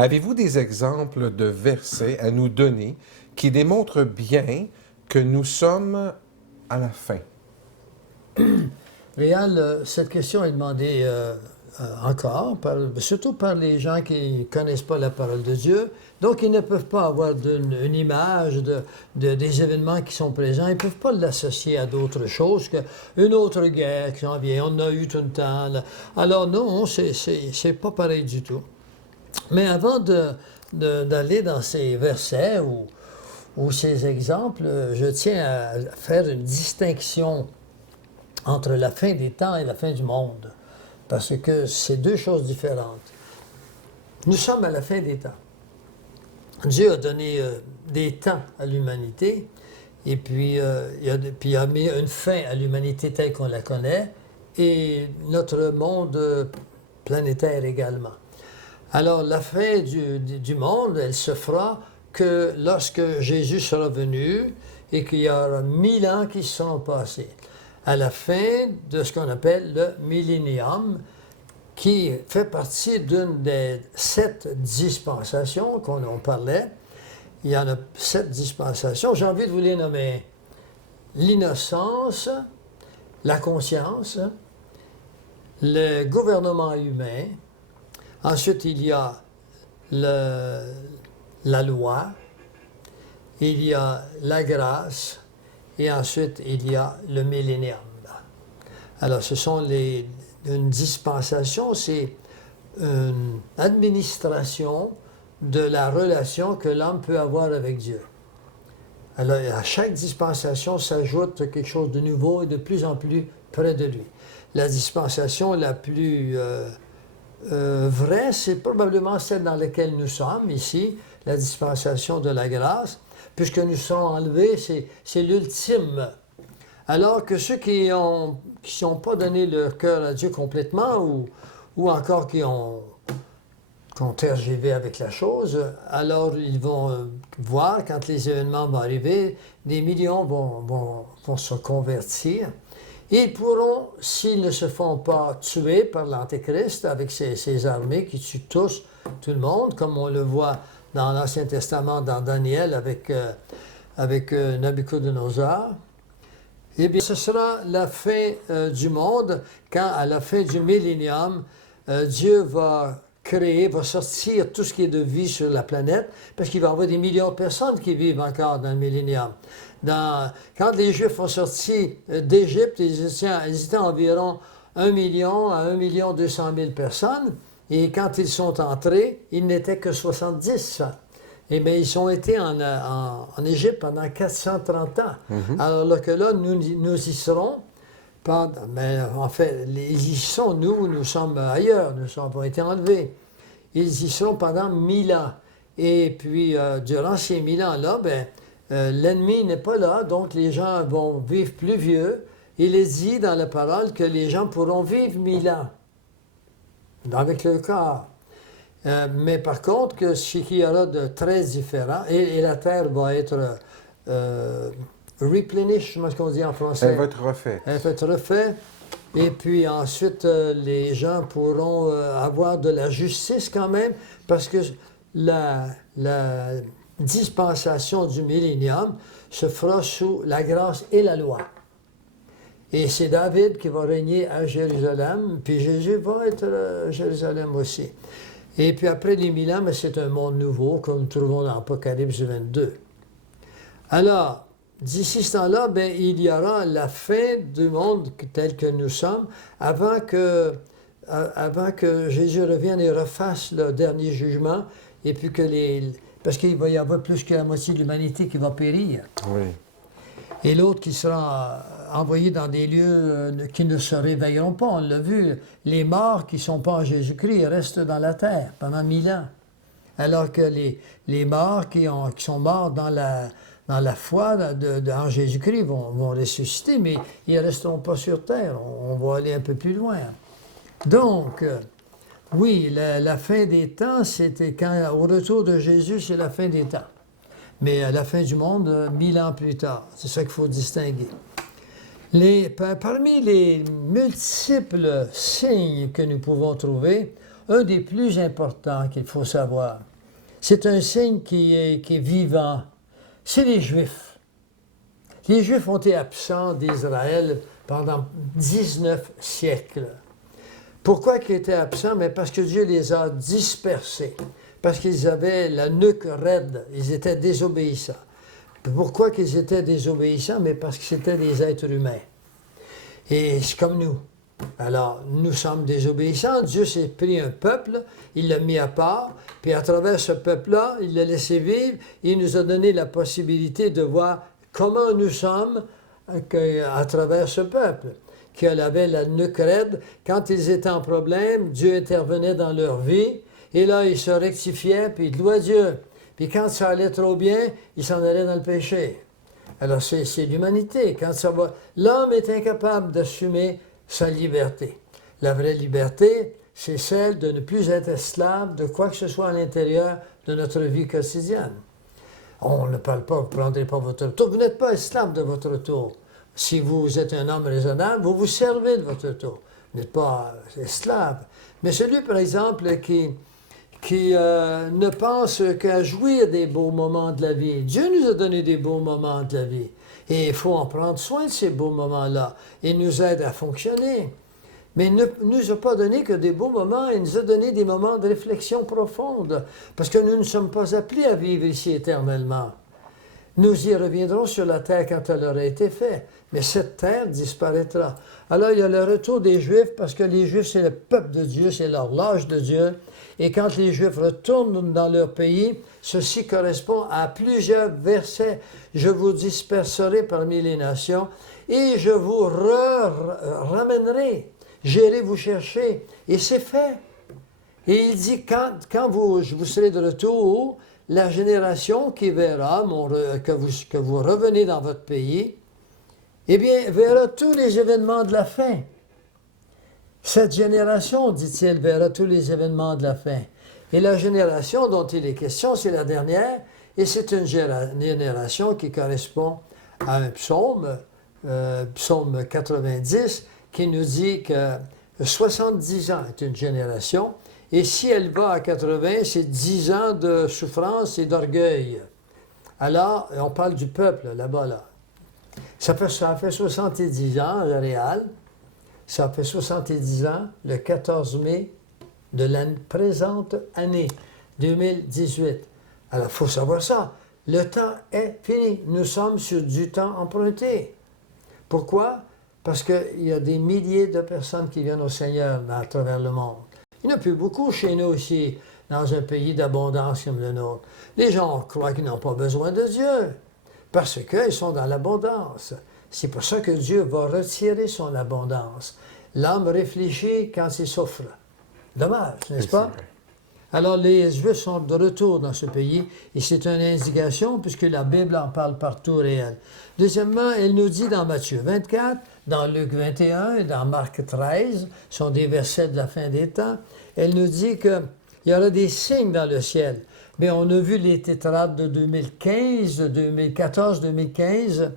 Avez-vous des exemples de versets à nous donner qui démontrent bien que nous sommes à la fin? Réal, cette question est demandée encore, surtout par les gens qui ne connaissent pas la parole de Dieu. Donc, ils ne peuvent pas avoir une image des événements qui sont présents. Ils ne peuvent pas l'associer à d'autres choses qu'une autre guerre qui s'en vient. On a eu tout le temps. Là. Alors, non, c'est pas pareil du tout. Mais avant d'aller dans ces versets ou ces exemples, je tiens à faire une distinction entre la fin des temps et la fin du monde, parce que c'est deux choses différentes. Nous sommes à la fin des temps. Dieu a donné des temps à l'humanité, et puis il a mis une fin à l'humanité telle qu'on la connaît, et notre monde planétaire également. Alors, la fin du monde, elle se fera que lorsque Jésus sera venu et qu'il y aura 1000 ans qui seront passés. À la fin de ce qu'on appelle le millénium, qui fait partie d'une des 7 dispensations qu'on parlait. Il y en a 7 dispensations. J'ai envie de vous les nommer. L'innocence, la conscience, le gouvernement humain. Ensuite, il y a la loi, il y a la grâce, et ensuite, il y a le millénium. Alors, ce sont une dispensation, c'est une administration de la relation que l'homme peut avoir avec Dieu. Alors, à chaque dispensation s'ajoute quelque chose de nouveau et de plus en plus près de lui. La dispensation la plus vraie, c'est probablement celle dans laquelle nous sommes ici, la dispensation de la grâce, puisque nous sommes enlevés, c'est l'ultime. Alors que ceux qui n'ont pas donné leur cœur à Dieu complètement, ou encore qui ont tergivé avec la chose, alors ils vont voir, quand les événements vont arriver, des millions vont se convertir. Ils pourront, s'ils ne se font pas tuer par l'Antéchrist avec ses armées qui tuent tous, tout le monde, comme on le voit dans l'Ancien Testament, dans Daniel, avec Nabucodonosor, eh bien, ce sera la fin du monde, quand, à la fin du millénium, Dieu va sortir tout ce qui est de vie sur la planète, parce qu'il va y avoir des millions de personnes qui vivent encore dans le millénium. Quand les Juifs sont sortis d'Égypte, ils étaient environ 1 million à 1,2 million personnes, et quand ils sont entrés, ils n'étaient que 70. Eh bien, ils ont été en Égypte pendant 430 ans. Alors que là, nous y serons, mais en fait, ils y sont, nous sommes ailleurs, nous avons été enlevés. Ils y seront pendant 1000 ans. Et puis, durant ces 1000 ans-là, l'ennemi n'est pas là, donc les gens vont vivre plus vieux. Il est dit dans la parole que les gens pourront vivre 1000 ans avec le corps. Mais par contre, ce qu'il y aura de très différent, et la terre va être replenished, comment est-ce qu'on dit en français? Elle va être refaite. Elle va être refaite. Et puis ensuite, les gens pourront avoir de la justice quand même, parce que la dispensation du millénium se fera sous la grâce et la loi. Et c'est David qui va régner à Jérusalem, puis Jésus va être à Jérusalem aussi. Et puis après les 1000 ans, c'est un monde nouveau, comme nous trouvons dans Apocalypse 22. Alors, d'ici ce temps-là, il y aura la fin du monde tel que nous sommes, avant que Jésus revienne et refasse le dernier jugement, et puis parce qu'il va y avoir plus que la moitié de l'humanité qui va périr. Oui. Et l'autre qui sera envoyé dans des lieux qui ne se réveilleront pas. On l'a vu, les morts qui ne sont pas en Jésus-Christ restent dans la terre pendant 1000 ans. Alors que les morts qui sont morts dans la foi en Jésus-Christ vont ressusciter, mais ils ne resteront pas sur terre. On va aller un peu plus loin. Donc, oui, la fin des temps, c'était au retour de Jésus, c'est la fin des temps. Mais à la fin du monde, 1000 ans plus tard. C'est ça qu'il faut distinguer. Parmi les multiples signes que nous pouvons trouver, un des plus importants qu'il faut savoir, C'est un signe qui est vivant. C'est les Juifs. Les Juifs ont été absents d'Israël pendant 19 siècles. Pourquoi ils étaient absents? Mais parce que Dieu les a dispersés. Parce qu'ils avaient la nuque raide. Ils étaient désobéissants. Pourquoi qu'ils étaient désobéissants? Mais parce que c'était des êtres humains. Et c'est comme nous. Alors, nous sommes désobéissants. Dieu s'est pris un peuple, il l'a mis à part, puis à travers ce peuple-là, il l'a laissé vivre, il nous a donné la possibilité de voir comment nous sommes à travers ce peuple, qui avait la nuque raide. Quand ils étaient en problème, Dieu intervenait dans leur vie, et là, ils se rectifiaient, puis ils louaient Dieu. Puis quand ça allait trop bien, ils s'en allaient dans le péché. Alors, c'est l'humanité. Quand ça va, l'homme est incapable d'assumer sa liberté. La vraie liberté, c'est celle de ne plus être esclave de quoi que ce soit à l'intérieur de notre vie quotidienne. On ne parle pas, vous ne prendrez pas votre tour. Vous n'êtes pas esclave de votre tour. Si vous êtes un homme raisonnable, vous vous servez de votre tour. Vous n'êtes pas esclave. Mais celui, par exemple, qui ne pense qu'à jouir des beaux moments de la vie. Dieu nous a donné des beaux moments de la vie. Et il faut en prendre soin de ces beaux moments-là. Il nous aide à fonctionner. Mais il ne nous a pas donné que des beaux moments, il nous a donné des moments de réflexion profonde. Parce que nous ne sommes pas appelés à vivre ici éternellement. Nous y reviendrons sur la terre quand elle aura été faite. Mais cette terre disparaîtra. Alors il y a le retour des Juifs, parce que les Juifs, c'est le peuple de Dieu, c'est l'horloge de Dieu. Et quand les Juifs retournent dans leur pays, ceci correspond à plusieurs versets. Je vous disperserai parmi les nations et je vous ramènerai. J'irai vous chercher. Et c'est fait. Et il dit, quand vous serez de retour, la génération qui verra que vous revenez dans votre pays, eh bien, verra tous les événements de la fin. Cette génération, dit-il, verra tous les événements de la fin. Et la génération dont il est question, c'est la dernière, et c'est une génération qui correspond à un psaume, psaume 90, qui nous dit que 70 ans est une génération, et si elle va à 80, c'est 10 ans de souffrance et d'orgueil. Alors, on parle du peuple là-bas, là. Ça fait 70 ans, le réal. Ça fait 70 ans, le 14 mai de la présente année, 2018. Alors, il faut savoir ça. Le temps est fini. Nous sommes sur du temps emprunté. Pourquoi? Parce qu'il y a des milliers de personnes qui viennent au Seigneur à travers le monde. Il n'y en a plus beaucoup chez nous ici, dans un pays d'abondance comme le nôtre. Les gens croient qu'ils n'ont pas besoin de Dieu, parce qu'ils sont dans l'abondance. C'est pour ça que Dieu va retirer son abondance. L'homme réfléchit quand il souffre. Dommage, n'est-ce pas? Alors, les Juifs sont de retour dans ce pays, et c'est une indication, puisque la Bible en parle partout réel. Deuxièmement, elle nous dit dans Matthieu 24, dans Luc 21 et dans Marc 13, sont des versets de la fin des temps, elle nous dit qu'il y aura des signes dans le ciel. Mais on a vu les tétrades de 2015, 2014, 2015,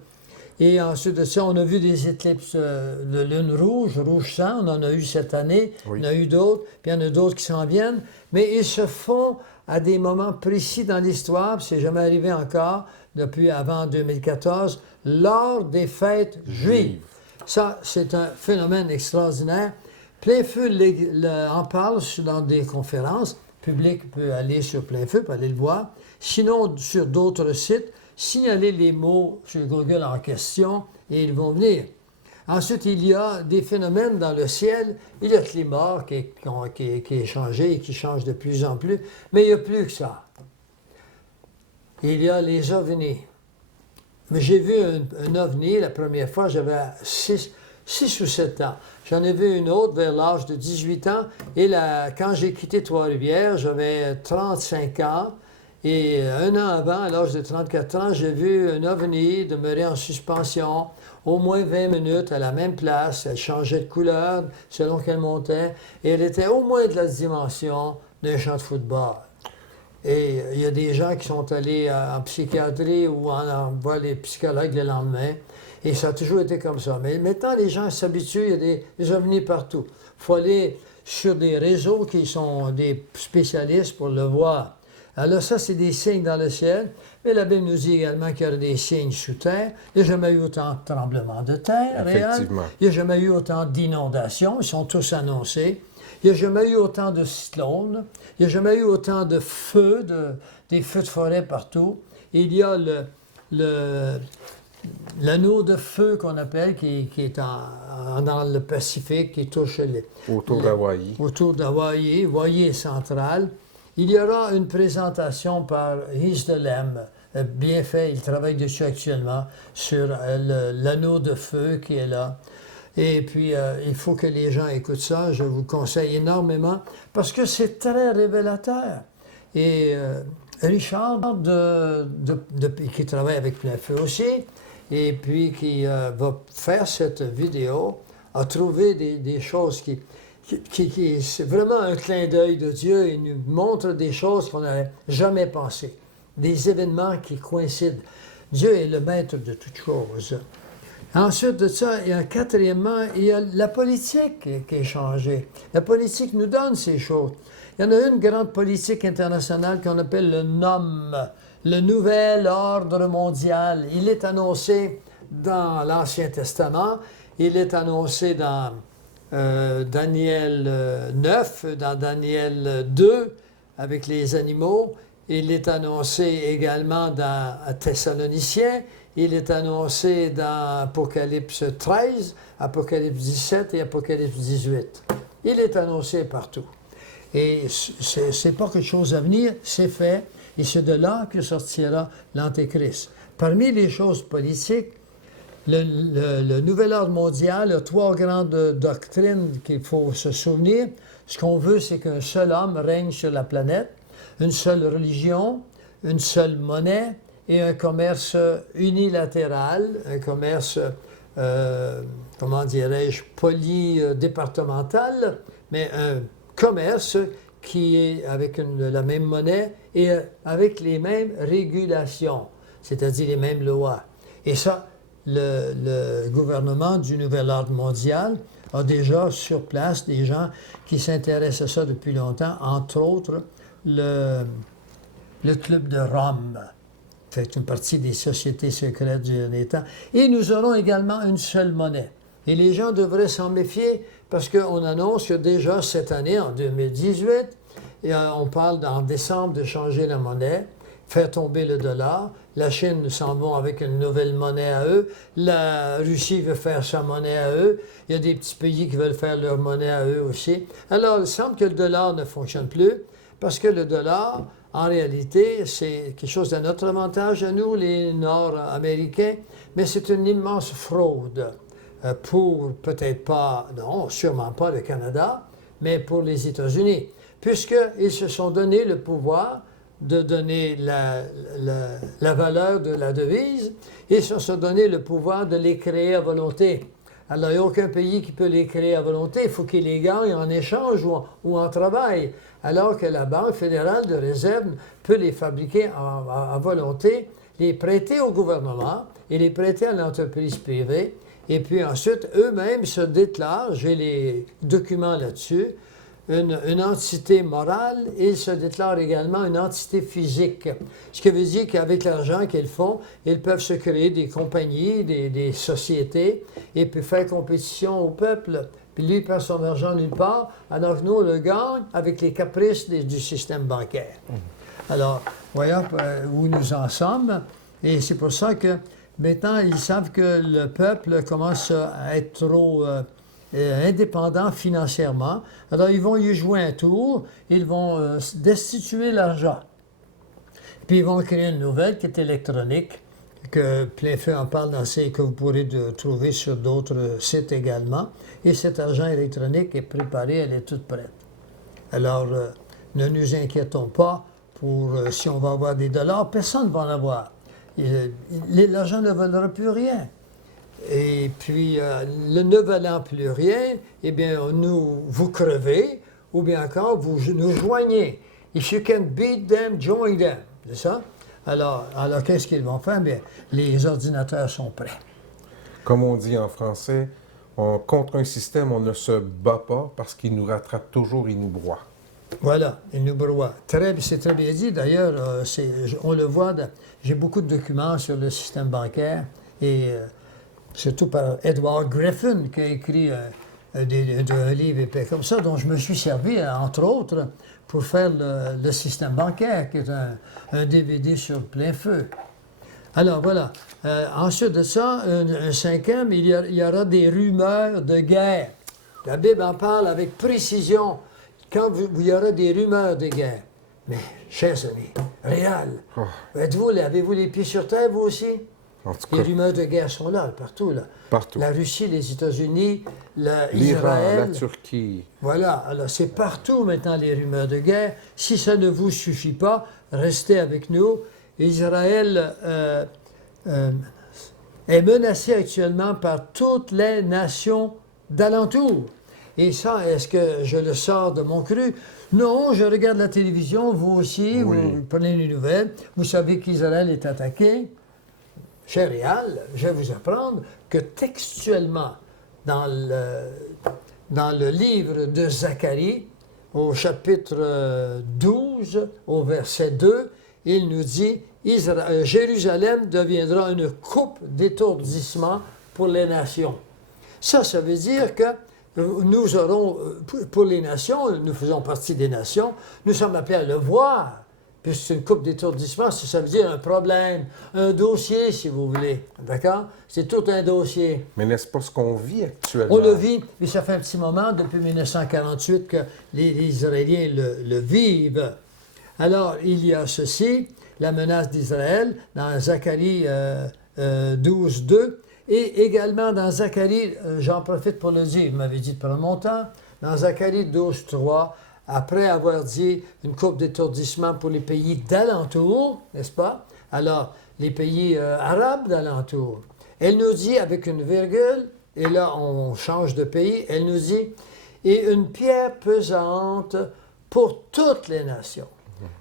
et ensuite de ça, on a vu des éclipses de lune rouge, rouge sang, on en a eu cette année, oui. On a eu d'autres, puis il y en a d'autres qui s'en viennent, mais ils se font à des moments précis dans l'histoire, puis c'est jamais arrivé encore, depuis avant 2014, lors des fêtes juives. Ça, c'est un phénomène extraordinaire. Plein Feu en parle dans des conférences, le public peut aller sur Plein Feu, peut aller le voir, sinon sur d'autres sites, signaler les mots sur Google en question et ils vont venir. Ensuite, il y a des phénomènes dans le ciel. Il y a le climat qui est changé et qui change de plus en plus, mais il n'y a plus que ça. Il y a les ovnis. Mais j'ai vu un ovni la première fois, j'avais 6 ou 7 ans. J'en ai vu une autre vers l'âge de 18 ans. Et quand j'ai quitté Trois-Rivières, j'avais 35 ans. Et un an avant, à l'âge de 34 ans, j'ai vu un ovni demeurer en suspension au moins 20 minutes à la même place. Elle changeait de couleur selon qu'elle montait. Et elle était au moins de la dimension d'un champ de football. Et il y a des gens qui sont allés en psychiatrie ou on voit les psychologues le lendemain. Et ça a toujours été comme ça. Mais maintenant, les gens s'habituent, il y a des ovnis partout. Il faut aller sur des réseaux qui sont des spécialistes pour le voir. Alors ça, c'est des signes dans le ciel. Mais la Bible nous dit également qu'il y a des signes sous terre. Il n'y a jamais eu autant de tremblements de terre réels. Effectivement. Il n'y a jamais eu autant d'inondations. Ils sont tous annoncés. Il n'y a jamais eu autant de cyclones. Il n'y a jamais eu autant de feux, des feux de forêt partout. Il y a l'anneau de feu qu'on appelle, qui est dans le Pacifique, qui touche Autour d'Hawaï. autour d'Hawaï. Hawaï est central. Il y aura une présentation par Heath Delem, bien fait, il travaille dessus actuellement, sur l'anneau de feu qui est là. Et puis, il faut que les gens écoutent ça, je vous conseille énormément, parce que c'est très révélateur. Et Richard, qui travaille avec Plein Feu aussi, et puis qui va faire cette vidéo, a trouvé des choses c'est vraiment un clin d'œil de Dieu. Il nous montre des choses qu'on n'avait jamais pensées, des événements qui coïncident. Dieu est le maître de toutes choses. Ensuite de ça, quatrièmement, il y a la politique qui est changée. La politique nous donne ces choses. Il y en a une grande politique internationale qu'on appelle le NOM, le Nouvel Ordre Mondial. Il est annoncé dans l'Ancien Testament, il est annoncé dans Daniel 9, dans Daniel 2, avec les animaux. Il est annoncé également dans Thessaloniciens. Il est annoncé dans Apocalypse 13, Apocalypse 17 et Apocalypse 18. Il est annoncé partout. Et c'est pas quelque chose à venir, c'est fait. Et c'est de là que sortira l'Antéchrist. Parmi les choses politiques, le nouvel ordre mondial a trois grandes doctrines qu'il faut se souvenir. Ce qu'on veut, c'est qu'un seul homme règne sur la planète, une seule religion, une seule monnaie et un commerce unilatéral, un commerce, comment dirais-je, polydépartemental, mais un commerce qui est avec la même monnaie et avec les mêmes régulations, c'est-à-dire les mêmes lois. Et ça, le gouvernement du Nouvel Ordre mondial a déjà sur place des gens qui s'intéressent à ça depuis longtemps, entre autres le Club de Rome, fait une partie des sociétés secrètes du dernier temps. Et nous aurons également une seule monnaie. Et les gens devraient s'en méfier parce qu'on annonce que déjà cette année, en 2018, on parle en décembre de changer la monnaie, faire tomber le dollar. La Chine s'en va avec une nouvelle monnaie à eux. La Russie veut faire sa monnaie à eux. Il y a des petits pays qui veulent faire leur monnaie à eux aussi. Alors, il semble que le dollar ne fonctionne plus parce que le dollar, en réalité, c'est quelque chose de notre avantage à nous, les Nord-Américains, mais c'est une immense fraude pour peut-être pas, non, sûrement pas le Canada, mais pour les États-Unis, puisqu'ils se sont donné le pouvoir de donner la valeur de la devise, et ils se sont donné le pouvoir de les créer à volonté. Alors, il n'y a aucun pays qui peut les créer à volonté, il faut qu'ils les gagnent en échange ou en travail, alors que la Banque fédérale de réserve peut les fabriquer à volonté, les prêter au gouvernement et les prêter à l'entreprise privée, et puis ensuite, eux-mêmes se déclarent, j'ai les documents là-dessus, une entité morale et ils se déclarent également une entité physique. Ce qui veut dire qu'avec l'argent qu'ils font, ils peuvent se créer des compagnies, des sociétés et puis faire compétition au peuple. Puis lui, il perd son argent nulle part, alors que nous, on le gagne avec les caprices du système bancaire. Alors, voyons où nous en sommes. Et c'est pour ça que maintenant, ils savent que le peuple commence à être trop indépendant financièrement. Alors, ils vont y jouer un tour, ils vont destituer l'argent. Puis, ils vont créer une nouvelle qui est électronique, que Plein Feu en parle que vous pourrez trouver sur d'autres sites également. Et cet argent électronique est préparé, elle est toute prête. Alors, ne nous inquiétons pas pour si on va avoir des dollars, personne ne va en avoir. L'argent ne vaudra plus rien. Et puis, ne valant plus rien, eh bien, vous crevez, ou bien encore, vous nous joignez. If you can beat them, join them. C'est ça? Alors qu'est-ce qu'ils vont faire? Bien, les ordinateurs sont prêts. Comme on dit en français, contre un système, on ne se bat pas parce qu'il nous rattrape toujours et nous broie. Voilà, il nous broie. C'est très bien dit. D'ailleurs, on le voit, j'ai beaucoup de documents sur le système bancaire, et surtout par Edward Griffin, qui a écrit un livre épais comme ça, dont je me suis servi, entre autres, pour faire le système bancaire, qui est un DVD sur plein feu. Alors voilà. Ensuite de ça, un cinquième, il y aura des rumeurs de guerre. La Bible en parle avec précision. Quand il y aura des rumeurs de guerre. Mais, chers amis, réel, avez-vous les pieds sur terre, vous aussi? En tout cas, Les rumeurs de guerre sont là, partout. Là. partout. La Russie, les États-Unis, L'Iran, Israël. la Turquie. Voilà, alors c'est partout maintenant les rumeurs de guerre. Si ça ne vous suffit pas, restez avec nous. Israël est menacé actuellement par toutes les nations d'alentour. Et ça, est-ce que je le sors de mon cru? Non, je regarde la télévision, vous aussi, Oui. vous prenez les nouvelles, vous savez qu'Israël est attaqué. Cher Réal, je vais vous apprendre que textuellement, dans le livre de Zacharie, au chapitre 12, au verset 2, il nous dit Jérusalem deviendra une coupe d'étourdissement pour les nations. Ça veut dire que nous aurons, pour les nations, nous faisons partie des nations, nous sommes appelés à le voir, puisque c'est une coupe d'étourdissement, ça veut dire un problème, un dossier, si vous voulez. D'accord? C'est tout un dossier. Mais n'est-ce pas ce qu'on vit actuellement? On le vit, et ça fait un petit moment, depuis 1948, que les Israéliens le vivent. Alors, il y a ceci, la menace d'Israël, dans Zacharie 12, 2, et également dans Zacharie, j'en profite pour le dire, vous m'avez dit de prendre mon temps, dans Zacharie 12, 3, après avoir dit une coupe d'étourdissement pour les pays d'alentour, n'est-ce pas? Alors, les pays arabes d'alentour. Elle nous dit, avec une virgule, et là on change de pays, elle nous dit, et une pierre pesante pour toutes les nations.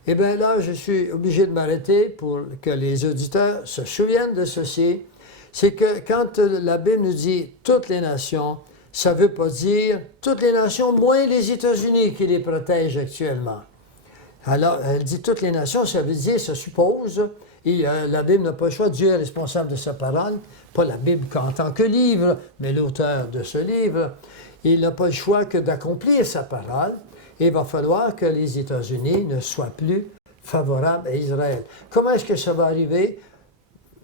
Eh bien là, je suis obligé de m'arrêter pour que les auditeurs se souviennent de ceci. C'est que quand la Bible nous dit toutes les nations, ça ne veut pas dire toutes les nations, moins les États-Unis qui les protègent actuellement. Alors, elle dit toutes les nations, ça veut dire, ça suppose, et la Bible n'a pas le choix, Dieu est responsable de sa parole, pas la Bible en tant que livre, mais l'auteur de ce livre, il n'a pas le choix que d'accomplir sa parole, et il va falloir que les États-Unis ne soient plus favorables à Israël. Comment est-ce que ça va arriver?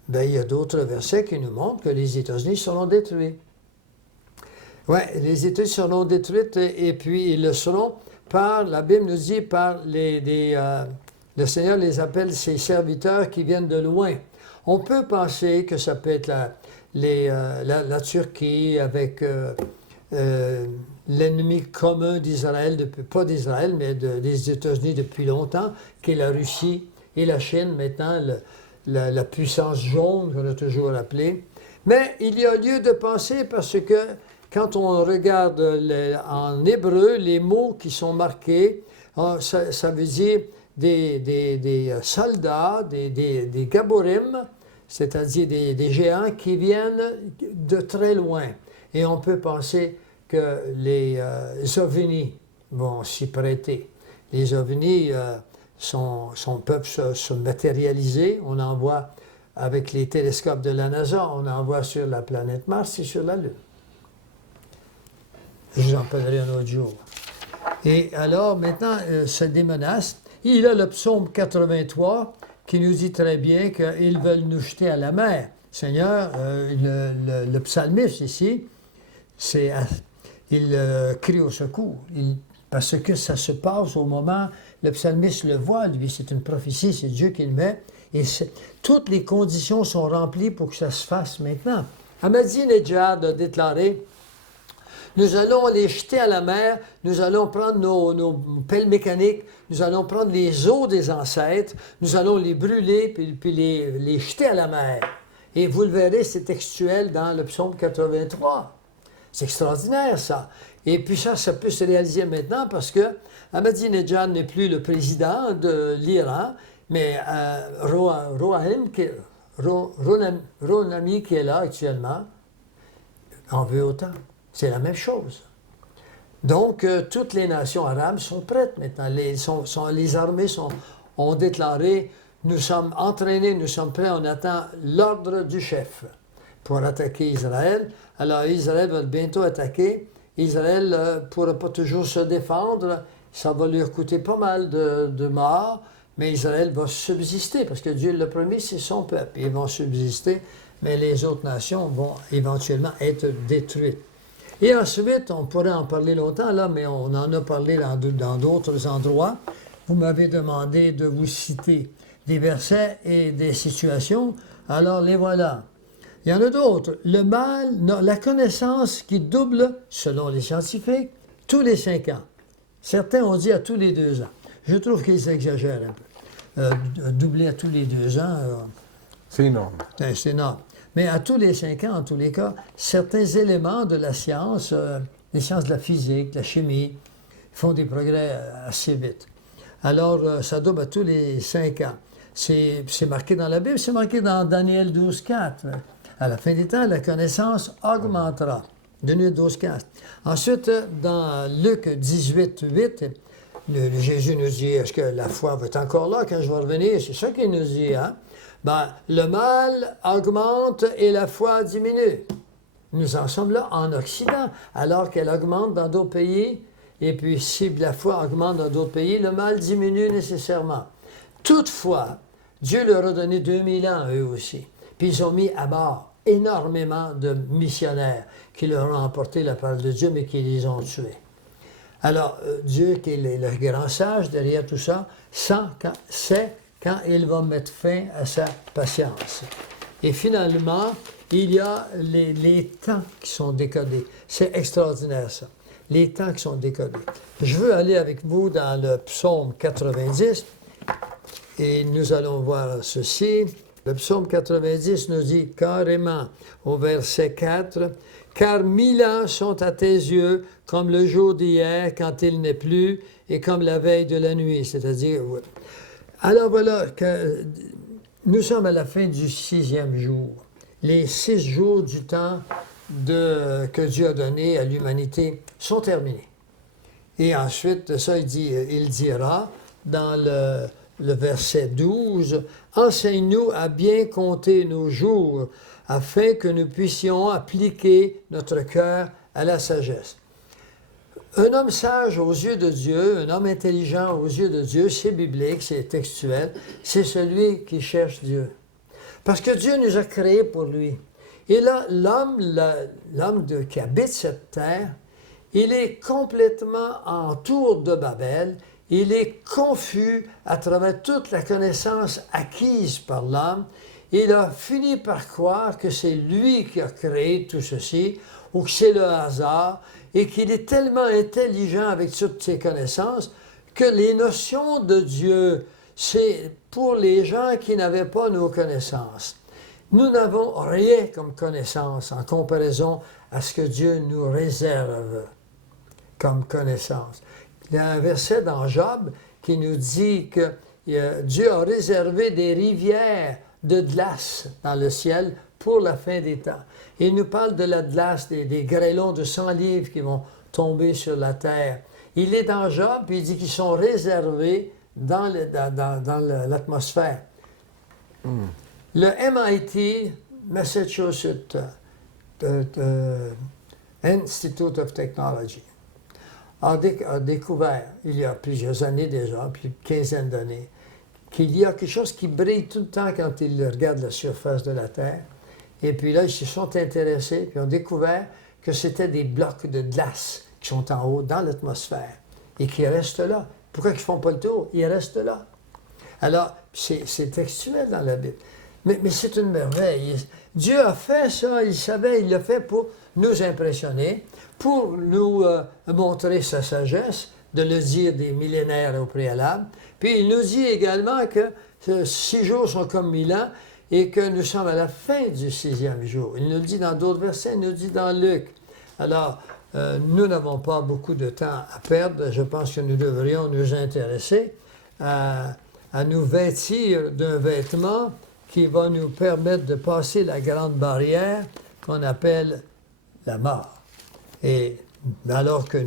Bien, il y a d'autres versets qui nous montrent que les États-Unis seront détruits. Oui, les États-Unis seront détruits et puis ils le seront par, la Bible nous dit, par le Seigneur les appelle ses serviteurs qui viennent de loin. On peut penser que ça peut être la Turquie avec l'ennemi commun d'Israël, pas d'Israël, mais des États-Unis depuis longtemps, qui est la Russie et la Chine, maintenant la puissance jaune qu'on a toujours appelée. Mais il y a lieu de penser parce que quand on regarde en hébreu, les mots qui sont marqués, ça veut dire des soldats, des gaborim, c'est-à-dire des géants qui viennent de très loin. Et on peut penser que les ovnis vont s'y prêter. Les ovnis peuvent se matérialiser. On en voit avec les télescopes de la NASA, on en voit sur la planète Mars et sur la Lune. Je vous en parlerai un autre jour. Et alors, maintenant, c'est des menaces. Il y a le psaume 83 qui nous dit très bien qu'ils veulent nous jeter à la mer. Seigneur, le psalmiste ici, il crie au secours. Parce que ça se passe au moment, le psalmiste le voit, lui, c'est une prophétie, c'est Dieu qui le met. Et toutes les conditions sont remplies pour que ça se fasse maintenant. Ahmadinejad a déclaré: nous allons les jeter à la mer, nous allons prendre nos pelles mécaniques, nous allons prendre les os des ancêtres, nous allons les brûler puis les jeter à la mer. Et vous le verrez, c'est textuel dans le psaume 83. C'est extraordinaire, ça. Et puis ça peut se réaliser maintenant parce que Ahmadinejad n'est plus le président de l'Iran, mais Rouhani, qui est là actuellement, en veut autant. C'est la même chose. Donc, toutes les nations arabes sont prêtes maintenant. Les armées ont déclaré, nous sommes entraînés, nous sommes prêts, on attend l'ordre du chef pour attaquer Israël. Alors, Israël va bientôt attaquer. Israël ne pourra pas toujours se défendre. Ça va lui coûter pas mal de morts, mais Israël va subsister, parce que Dieu l'a promis, c'est son peuple. Ils vont subsister, mais les autres nations vont éventuellement être détruites. Et ensuite, on pourrait en parler longtemps, là, mais on en a parlé dans d'autres endroits. Vous m'avez demandé de vous citer des versets et des situations, alors les voilà. Il y en a d'autres. Le mal, la connaissance qui double, selon les scientifiques, tous les 5 ans. Certains ont dit à tous les 2 ans. Je trouve qu'ils exagèrent un peu. Doubler à tous les 2 ans, C'est énorme. c'est énorme. Mais à tous les 5 ans, en tous les cas, certains éléments de la science, les sciences de la physique, de la chimie, font des progrès assez vite. Alors, ça double à tous les 5 ans. C'est marqué dans la Bible, c'est marqué dans Daniel 12,4. À la fin des temps, la connaissance augmentera. Daniel 12,4. Ensuite, dans Luc 18,8, Jésus nous dit, est-ce que la foi va être encore là quand je vais revenir? C'est ça qu'il nous dit, hein? Ben, le mal augmente et la foi diminue. Nous en sommes là en Occident, alors qu'elle augmente dans d'autres pays. Et puis, si la foi augmente dans d'autres pays, le mal diminue nécessairement. Toutefois, Dieu leur a donné 2000 ans, eux aussi. Puis ils ont mis à mort énormément de missionnaires qui leur ont emporté la parole de Dieu, mais qui les ont tués. Alors, Dieu, qui est le grand sage derrière tout ça, sait quand il va mettre fin à sa patience. Et finalement, il y a les temps qui sont décodés. C'est extraordinaire, ça. Les temps qui sont décodés. Je veux aller avec vous dans le psaume 90 et nous allons voir ceci. Le psaume 90 nous dit carrément au verset 4, « Car 1000 ans sont à tes yeux comme le jour d'hier quand il n'est plus et comme la veille de la nuit. » C'est-à-dire, alors voilà, que nous sommes à la fin du 6e jour. Les 6 jours du temps que Dieu a donné à l'humanité sont terminés. Et ensuite, ça, il dira dans le verset 12, « Enseigne-nous à bien compter nos jours, afin que nous puissions appliquer notre cœur à la sagesse. » Un homme sage aux yeux de Dieu, un homme intelligent aux yeux de Dieu, c'est biblique, c'est textuel, c'est celui qui cherche Dieu. Parce que Dieu nous a créés pour lui. Et là, l'homme qui habite cette terre, il est complètement en tour de Babel, il est confus à travers toute la connaissance acquise par l'homme. Il a fini par croire que c'est lui qui a créé tout ceci, ou que c'est le hasard, et qu'il est tellement intelligent avec toutes ses connaissances que les notions de Dieu, c'est pour les gens qui n'avaient pas nos connaissances. Nous n'avons rien comme connaissance en comparaison à ce que Dieu nous réserve comme connaissance. Il y a un verset dans Job qui nous dit que Dieu a réservé des rivières de glace dans le ciel pour la fin des temps. Il nous parle de la glace, des grêlons de 100 livres qui vont tomber sur la terre. Il est dans Job, puis il dit qu'ils sont réservés dans l'atmosphère. Le MIT, Massachusetts Institute of Technology, a découvert, il y a plusieurs années déjà, plus de quinzaine d'années, qu'il y a quelque chose qui brille tout le temps quand ils regardent la surface de la Terre. Et puis là, ils se sont intéressés, puis ont découvert que c'était des blocs de glace qui sont en haut dans l'atmosphère et qui restent là. Pourquoi ils ne font pas le tour? Ils restent là. Alors, c'est textuel dans la Bible. Mais c'est une merveille. Dieu a fait ça, il savait, il l'a fait pour nous impressionner, pour nous montrer sa sagesse, de le dire des millénaires au préalable. Puis il nous dit également que 6 jours sont comme 1000 ans et que nous sommes à la fin du 6e jour. Il nous le dit dans d'autres versets, il nous le dit dans Luc. Alors, nous n'avons pas beaucoup de temps à perdre. Je pense que nous devrions nous intéresser à nous vêtir d'un vêtement qui va nous permettre de passer la grande barrière qu'on appelle la mort. Et Alors que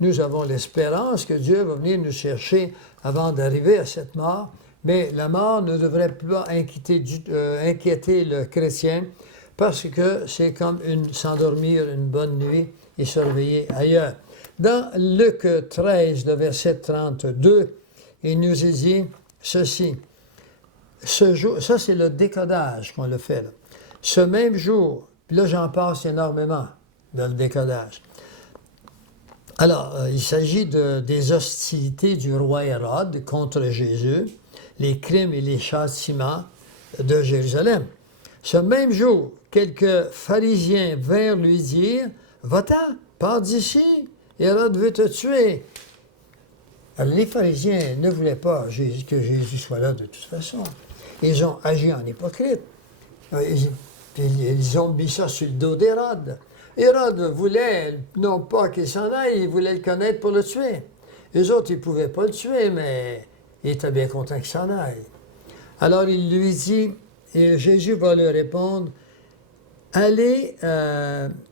nous avons l'espérance que Dieu va venir nous chercher avant d'arriver à cette mort. Mais la mort ne devrait pas inquiéter le chrétien parce que c'est comme s'endormir une bonne nuit et se réveiller ailleurs. Dans Luc 13, le verset 32, il nous est dit ceci. Ce jour, ça c'est le décodage qu'on le fait là. Ce même jour, puis là j'en passe énormément dans le décodage. Alors, il s'agit des hostilités du roi Hérode contre Jésus, les crimes et les châtiments de Jérusalem. Ce même jour, quelques pharisiens vinrent lui dire « Va-t'en, pars d'ici, Hérode veut te tuer. » Alors, les pharisiens ne voulaient pas que Jésus soit là de toute façon. Ils ont agi en hypocrite. Ils ont mis ça sur le dos d'Hérode. Hérode voulait, non pas qu'il s'en aille, il voulait le connaître pour le tuer. Les autres, ils ne pouvaient pas le tuer, mais il était bien content qu'il s'en aille. Alors il lui dit, et Jésus va lui répondre, « Allez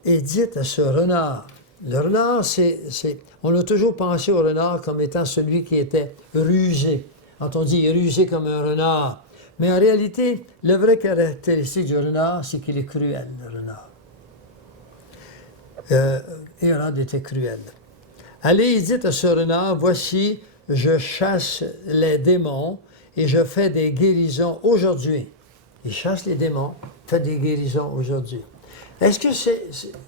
et dites à ce renard. » Le renard, on a toujours pensé au renard comme étant celui qui était rusé. Quand on dit rusé comme un renard. Mais en réalité, la vraie caractéristique du renard, c'est qu'il est cruel, le renard. Hérode était cruel. Allez, dites à ce renard, voici, je chasse les démons et je fais des guérisons aujourd'hui. Il chasse les démons, fait des guérisons aujourd'hui. Est-ce que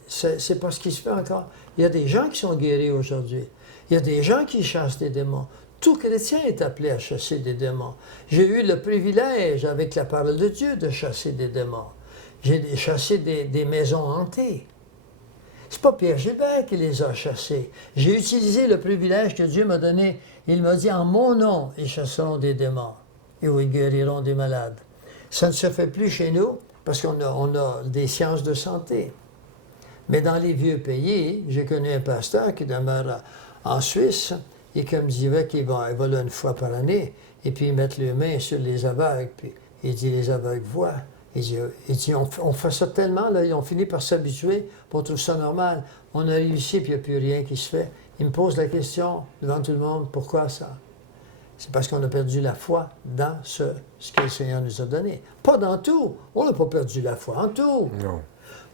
c'est parce qu'il se fait encore? Il y a des gens qui sont guéris aujourd'hui. Il y a des gens qui chassent des démons. Tout chrétien est appelé à chasser des démons. J'ai eu le privilège, avec la parole de Dieu, de chasser des démons. J'ai chassé des maisons hantées. C'est pas Pierre Gilbert qui les a chassés. J'ai utilisé le privilège que Dieu m'a donné. Il m'a dit, en mon nom, ils chasseront des démons et ils guériront des malades. Ça ne se fait plus chez nous parce qu'on a des sciences de santé. Mais dans les vieux pays, j'ai connu un pasteur qui demeure en Suisse et qui me disait qu'il va là une fois par année et puis il met les mains sur les aveugles. Puis il dit, les aveugles voient. Il dit on fait ça tellement, là, ils ont fini par s'habituer, puis on trouve ça normal. On a réussi, puis il n'y a plus rien qui se fait. Il me pose la question devant tout le monde, pourquoi ça? C'est parce qu'on a perdu la foi dans ce que le Seigneur nous a donné. Pas dans tout. On n'a pas perdu la foi en tout. Non.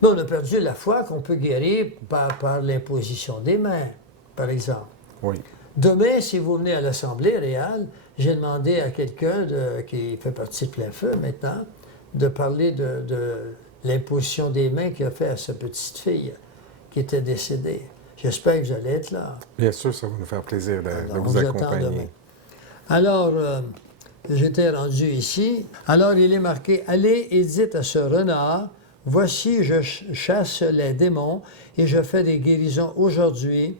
Mais on a perdu la foi qu'on peut guérir par l'imposition des mains, par exemple. Oui. Demain, si vous venez à l'Assemblée réelle, j'ai demandé à quelqu'un qui fait partie de Plein Feu maintenant, de parler de l'imposition des mains qu'il a fait à sa petite fille qui était décédée. J'espère que vous allez être là. Bien sûr, ça va nous faire plaisir de On vous vous attend demain. accompagner. Alors, j'étais rendu ici. Alors, il est marqué, « Allez et dites à ce renard, voici, je chasse les démons et je fais des guérisons aujourd'hui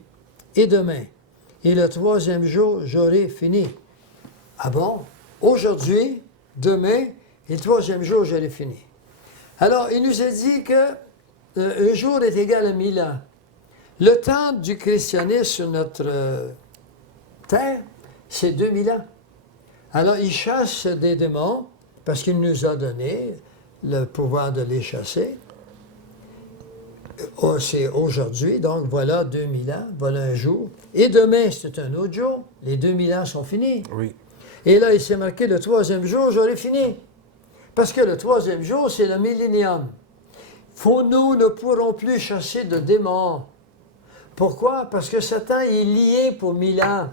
et demain. Et le troisième jour, j'aurai fini. » Ah bon? Aujourd'hui, demain, et le troisième jour, j'aurai fini. Alors, il nous a dit qu'un jour est égal à 1000 ans. Le temps du christianisme sur notre terre, c'est 2000 ans. Alors, il chasse des démons parce qu'il nous a donné le pouvoir de les chasser. C'est aujourd'hui, donc voilà 2000 ans, voilà un jour. Et demain, c'est un autre jour. Les 2000 ans sont finis. Oui. Et là, il s'est marqué le troisième jour, j'aurai fini. Parce que le troisième jour, c'est le millénium. Nous ne pourrons plus chasser de démons. Pourquoi? Parce que Satan est lié pour 1000 ans.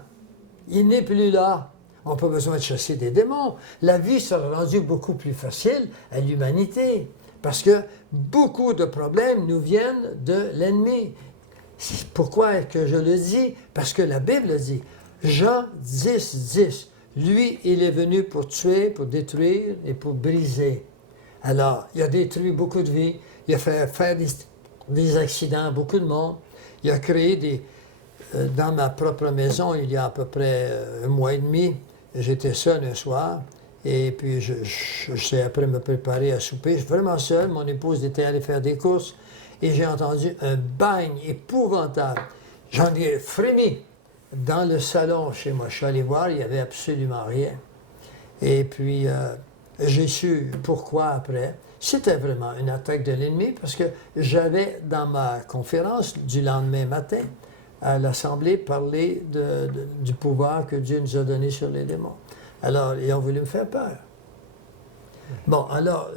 Il n'est plus là. On n'a pas besoin de chasser des démons. La vie sera rendue beaucoup plus facile à l'humanité. Parce que beaucoup de problèmes nous viennent de l'ennemi. Pourquoi que je le dis? Parce que la Bible dit. Jean 10, 10. Lui, il est venu pour tuer, pour détruire et pour briser. Alors, il a détruit beaucoup de vies. Il a fait faire des accidents à beaucoup de monde. Il a créé dans ma propre maison, il y a à peu près un mois et demi, j'étais seul un soir. Et puis, je après me préparer à souper. Je suis vraiment seul. Mon épouse était allée faire des courses. Et j'ai entendu un bang épouvantable. J'en ai frémi. Dans le salon chez moi, je suis allé voir, il n'y avait absolument rien. Et puis, j'ai su pourquoi après. C'était vraiment une attaque de l'ennemi parce que j'avais dans ma conférence du lendemain matin à l'Assemblée parlé du pouvoir que Dieu nous a donné sur les démons. Alors, ils ont voulu me faire peur. Bon, alors,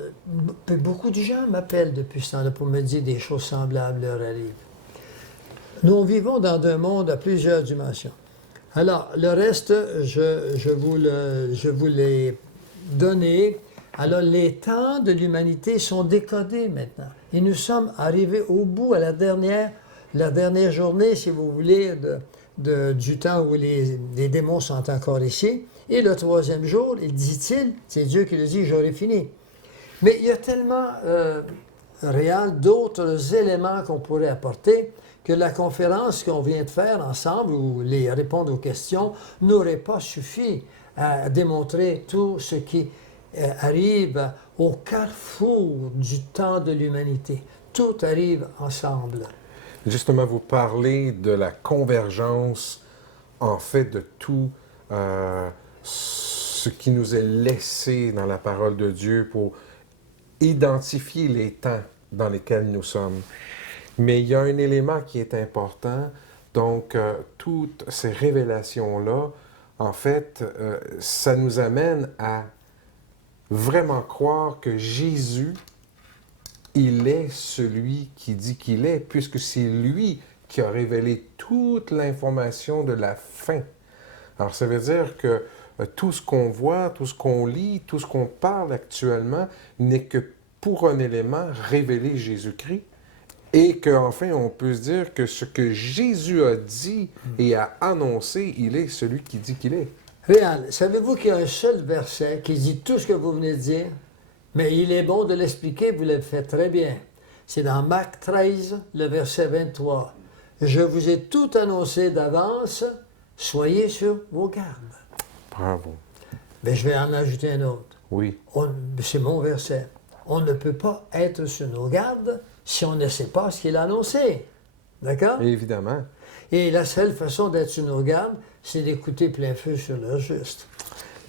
beaucoup de gens m'appellent depuis ce temps-là pour me dire des choses semblables leur arrivent. Nous vivons dans un monde à plusieurs dimensions. Alors, le reste, je vous l'ai donné. Alors, les temps de l'humanité sont décodés maintenant. Et nous sommes arrivés au bout, à la dernière journée, si vous voulez, du temps où les démons sont encore ici. Et le troisième jour, il dit-il, c'est Dieu qui le dit, j'aurai fini. Mais il y a tellement réel d'autres éléments qu'on pourrait apporter que la conférence qu'on vient de faire ensemble, ou les répondre aux questions, n'aurait pas suffi à démontrer tout ce qui arrive au carrefour du temps de l'humanité. Tout arrive ensemble. Justement, vous parlez de la convergence, en fait, de tout ce qui nous est laissé dans la parole de Dieu pour identifier les temps dans lesquels nous sommes. Mais il y a un élément qui est important. Donc, toutes ces révélations-là, en fait, ça nous amène à vraiment croire que Jésus, il est celui qui dit qu'il est, puisque c'est lui qui a révélé toute l'information de la fin. Alors, ça veut dire que tout ce qu'on voit, tout ce qu'on lit, tout ce qu'on parle actuellement n'est que pour un élément révéler Jésus-Christ. Et qu'enfin, on peut se dire que ce que Jésus a dit et a annoncé, il est celui qui dit qu'il est. Réal, savez-vous qu'il y a un seul verset qui dit tout ce que vous venez de dire, mais il est bon de l'expliquer, vous le faites très bien. C'est dans Marc 13, le verset 23. « Je vous ai tout annoncé d'avance, soyez sur vos gardes. » Bravo. Mais je vais en ajouter un autre. Oui. C'est mon verset. On ne peut pas être sur nos gardes si on ne sait pas ce qu'il a annoncé. D'accord? Évidemment. Et la seule façon d'être sur nos gardes, c'est d'écouter plein feu sur leur juste.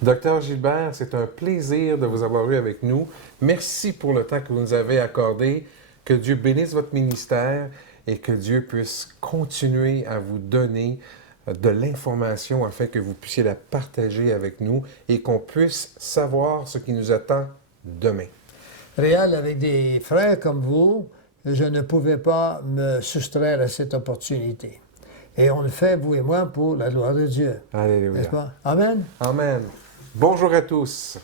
Docteur Gilbert, c'est un plaisir de vous avoir eu avec nous. Merci pour le temps que vous nous avez accordé. Que Dieu bénisse votre ministère et que Dieu puisse continuer à vous donner de l'information afin que vous puissiez la partager avec nous et qu'on puisse savoir ce qui nous attend demain. Réal, avec des frères comme vous, je ne pouvais pas me soustraire à cette opportunité. Et on le fait, vous et moi, pour la gloire de Dieu. Alléluia. N'est-ce pas? Amen. Amen. Bonjour à tous.